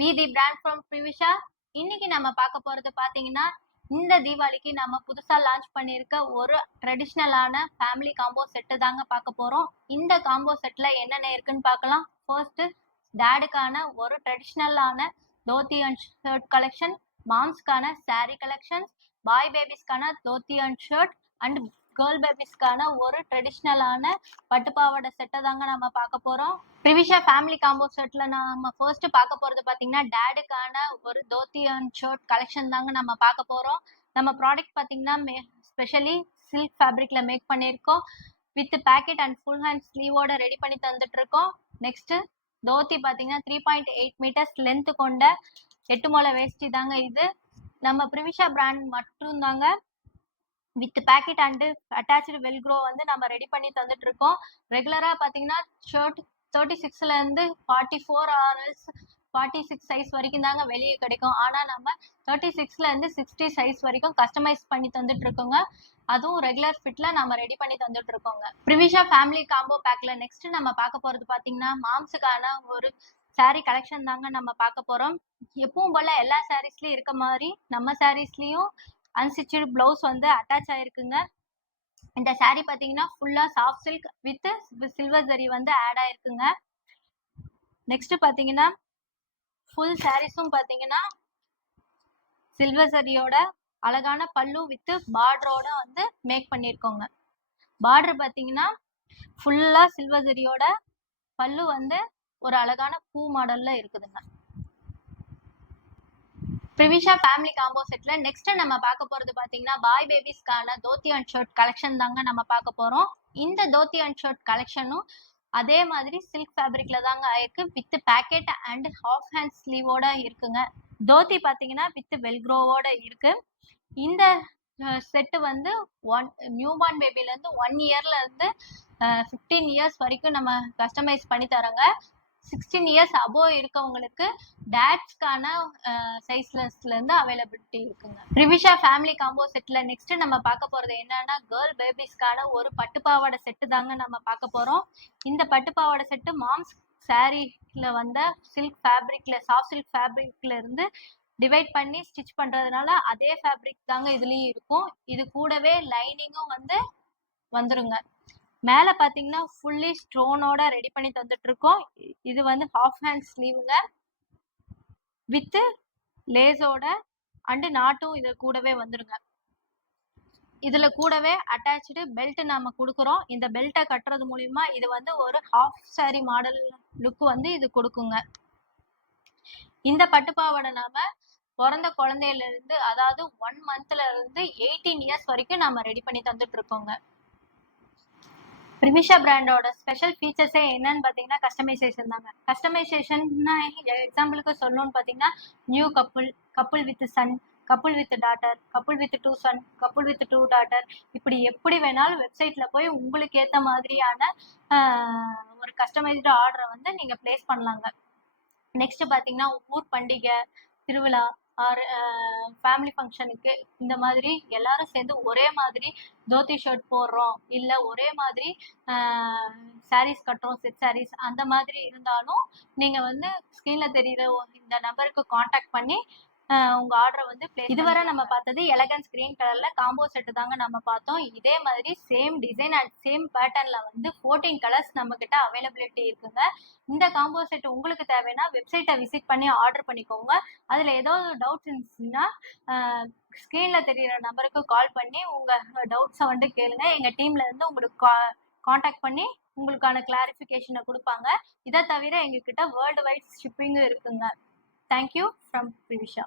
We the brand from Privisha. இன்னைக்கு நம்ம பார்க்க போறது பாத்தீங்கன்னா, இந்த தீபாவளிக்கு நம்ம புதுசா லான்ச் பண்ணியிருக்க ஒரு ட்ரெடிஷ்னலான ஃபேமிலி காம்போ செட்டு தாங்க பார்க்க போறோம். இந்த காம்போ செட்ல என்னென்ன இருக்குன்னு பார்க்கலாம். ஃபர்ஸ்ட் டேடுக்கான ஒரு ட்ரெடிஷ்னலான தோத்தி அண்ட் ஷர்ட் கலெக்ஷன், மாம்ஸ்க்கான சாரி கலெக்ஷன்ஸ், பாய் பேபிஸ்க்கான dhoti and shirt and girl பேபிஸ்க்கான ஒரு ட்ரெடிஷ்னலான பட்டுப்பாவாடை செட்டை தாங்க நம்ம பார்க்க போறோம். ப்ரிவிஷா ஃபேமிலி காம்போ செட்ல நம்ம ஃபர்ஸ்ட் பார்க்க போறது பாத்தீங்கன்னா டேடுக்கான ஒரு தோத்தி அண்ட் ஷர்ட் கலெக்ஷன் தாங்க நம்ம பார்க்க போறோம். நம்ம ப்ராடக்ட் பாத்தீங்கன்னா ஸ்பெஷலி சில்க் ஃபேப்ரிக்ல மேக் பண்ணியிருக்கோம். With pocket and full hand ஸ்லீவோட ரெடி பண்ணி தந்துட்டு இருக்கோம். நெக்ஸ்ட் தோத்தி பாத்தீங்கன்னா 3.8 மீட்டர்ஸ் லென்த் கொண்ட 8 முழ வேஷ்டி தாங்க இது. நம்ம ப்ரிவிஷா பிராண்ட் மட்டும் தாங்க with packet and attach velcro வந்து நம்ம ரெடி பண்ணி தந்துட்டு இருக்கோம். ரெகுலரா பாத்தீங்கன்னா ஷர்ட் 36ல இருந்து 44 ஆர்எஸ் 46 சைஸ் வரைக்கும் தாங்க வெளியே கிடைக்கும். ஆனா நம்ம 36ல இருந்து 60 சைஸ் வரைக்கும் கஸ்டமைஸ் பண்ணி தந்துட்டு இருக்கோங்க. அதுவும் ரெகுலர் ஃபிட்ல நம்ம ரெடி பண்ணி தந்துட்டு இருக்கோங்க. ப்ரிவிஷா ஃபேமிலி காம்போ பேக்ல நெக்ஸ்ட் நம்ம பார்க்க போறது பாத்தீங்கன்னா மாம்ஸுக்கான ஒரு சாரீ கலெக்ஷன் தாங்க நம்ம பார்க்க போறோம். எப்பவும் போல எல்லா சாரீஸ்லயும் இருக்க மாதிரி நம்ம சாரீஸ்லயும் அன்ஸ்டிச்சு பிளவுஸ் வந்து அட்டாச் ஆயிருக்குங்க. இந்த சாரீ பாத்தீங்கன்னா ஃபுல்லா soft silk with silver zari வந்து ஆட் ஆயிருக்குங்க. நெக்ஸ்ட் பாத்தீங்கன்னா ஃபுல் சாரீஸும் பாத்தீங்கன்னா சில்வர் ஜரியோட அழகான பல்லு வித் பார்டரோட வந்து மேக் பண்ணிருக்கோங்க. பார்டர் பாத்தீங்கன்னா ஃபுல்லா சில்வர் ஜரியோட பல்லு வந்து ஒரு அழகான பூ மாடல்ல இருக்குதுங்க. ப்ரிவிஷா ஃபேமிலி காம்போ செட்ல நெக்ஸ்ட் நம்ம பார்க்க போறது பாத்தீங்கன்னா பாய் பேபிஸ்க்கான தோத்தி அண்ட் ஷர்ட் கலெக்ஷன் தாங்க நம்ம பார்க்க போறோம். இந்த தோத்தி அண்ட் ஷர்ட் கலெக்ஷனும் அதே மாதிரி சில்க் ஃபேப்ரிக்ல தாங்க ஆயிருக்கு. With pocket and half hand ஸ்லீவோட இருக்குங்க. தோத்தி பாத்தீங்கன்னா வித் வெல்க்ரோவோட இருக்கு. இந்த செட்டு வந்து நியூ பார்ன் பேபில இருந்து 1 இயர்ல இருந்து 15 இயர்ஸ் வரைக்கும் நம்ம கஸ்டமைஸ் பண்ணி தரோங்க. 16 இயர்ஸ் அபோவ் இருக்கவங்களுக்கு டேட்ஸ்க்கான சைஸ்ல இருந்து அவைலபிலிட்டி இருக்குங்க. ப்ரிவிஷா ஃபேமிலி காம்போ செட்ல நெக்ஸ்ட் நம்ம பார்க்க போறது என்னன்னா கேர்ள் பேபிஸ்க்கான ஒரு பட்டுப்பாவாடை செட்டு தாங்க நம்ம பார்க்க போறோம். இந்த பட்டுப்பாவாடை செட்டு மாம்ஸ் சாரீல வந்த சில்க் ஃபேப்ரிக்ல சாஃப்ட் சில்க் ஃபேப்ரிக்ல இருந்து டிவைட் பண்ணி ஸ்டிச் பண்றதுனால அதே ஃபேப்ரிக் தாங்க இதுலயும் இருக்கும். இது கூடவே லைனிங்கும் வந்து வந்துருங்க. மேல பாத்தீங்கன்னா ஃபுல்லி ஸ்டோனோட ரெடி பண்ணி தந்துட்டு இருக்கோம். இது வந்து ஹாஃப் ஹேண்ட் ஸ்லீவுங்க வித் லேஸோட அண்டு நாட்டும் இது கூடவே வந்துருங்க. இதுல கூடவே அட்டாச்சு பெல்ட் நாம கொடுக்குறோம். இந்த பெல்ட்டை கட்டுறது மூலியமா இது வந்து ஒரு ஹாஃப் சாரி மாடல் லுக் வந்து இது கொடுக்குங்க. இந்த பட்டுப்பாவாடை நாம பிறந்த குழந்தையில இருந்து அதாவது 1 மந்த்ல இருந்து 18 இயர்ஸ் வரைக்கும் நம்ம ரெடி பண்ணி தந்துட்டு இருக்கோங்க. ப்ரிவிஷா பிராண்டோட ஸ்பெஷல் ஃபீச்சர்ஸே என்னன்னு பாத்தீங்கன்னா கஸ்டமைசேஷன் தாங்க. கஸ்டமைசேஷன்னா எக்ஸாம்பிளுக்கு சொல்லணும்னு பாத்தீங்கன்னா new couple with son, couple with daughter, couple with 2 son, couple with 2 daughter, இப்படி எப்படி வேணாலும் வெப்சைட்ல போய் உங்களுக்கு ஏத்த மாதிரியான ஒரு கஸ்டமைஸ்டு ஆர்டரை வந்து நீங்க பிளேஸ் பண்ணலாங்க. நெக்ஸ்ட் பாத்தீங்கன்னா ஊர் பண்டிகை, திருவிழா ஆர் ஃபேமிலி ஃபங்க்ஷனுக்கு இந்த மாதிரி எல்லாரும் சேர்ந்து ஒரே மாதிரி தோத்தி ஷர்ட் போடுறோம், இல்லை ஒரே மாதிரி சாரீஸ் கட்டுறோம், செட் சாரீஸ் அந்த மாதிரி இருந்தாலும் நீங்கள் வந்து ஸ்க்ரீனில் தெரிகிற இந்த நம்பருக்கு காண்டாக்ட் பண்ணி உங்க ஆர்டரை வந்து இதுவரை நம்ம பார்த்தது எலகன்ஸ் கிரீன் கலர்ல காம்போ செட்டு தாங்க நம்ம பார்த்தோம். இதே மாதிரி சேம் டிசைன் அண்ட் சேம் பேட்டர்ன்ல வந்து 14 கலர்ஸ் நம்ம கிட்ட அவைலபிலிட்டி இருக்குங்க. இந்த காம்போ செட் உங்களுக்கு தேவைன்னா வெப்சைட்டை விசிட் பண்ணி ஆர்டர் பண்ணிக்கோங்க. அதுல ஏதாவது டவுட்ஸ் இருந்துச்சுன்னா ஸ்க்ரீன்ல தெரியிற நம்பருக்கு கால் பண்ணி உங்க டவுட்ஸை வந்து கேளுங்க. எங்க டீம்ல இருந்து உங்களுக்கு காண்டாக்ட் பண்ணி உங்களுக்கான கிளாரிஃபிகேஷனை கொடுப்பாங்க. இதை தவிர எங்ககிட்ட வேர்ல்டு வைட் ஷிப்பிங்கும் இருக்குங்க. Thank you from ப்ரிவிஷா.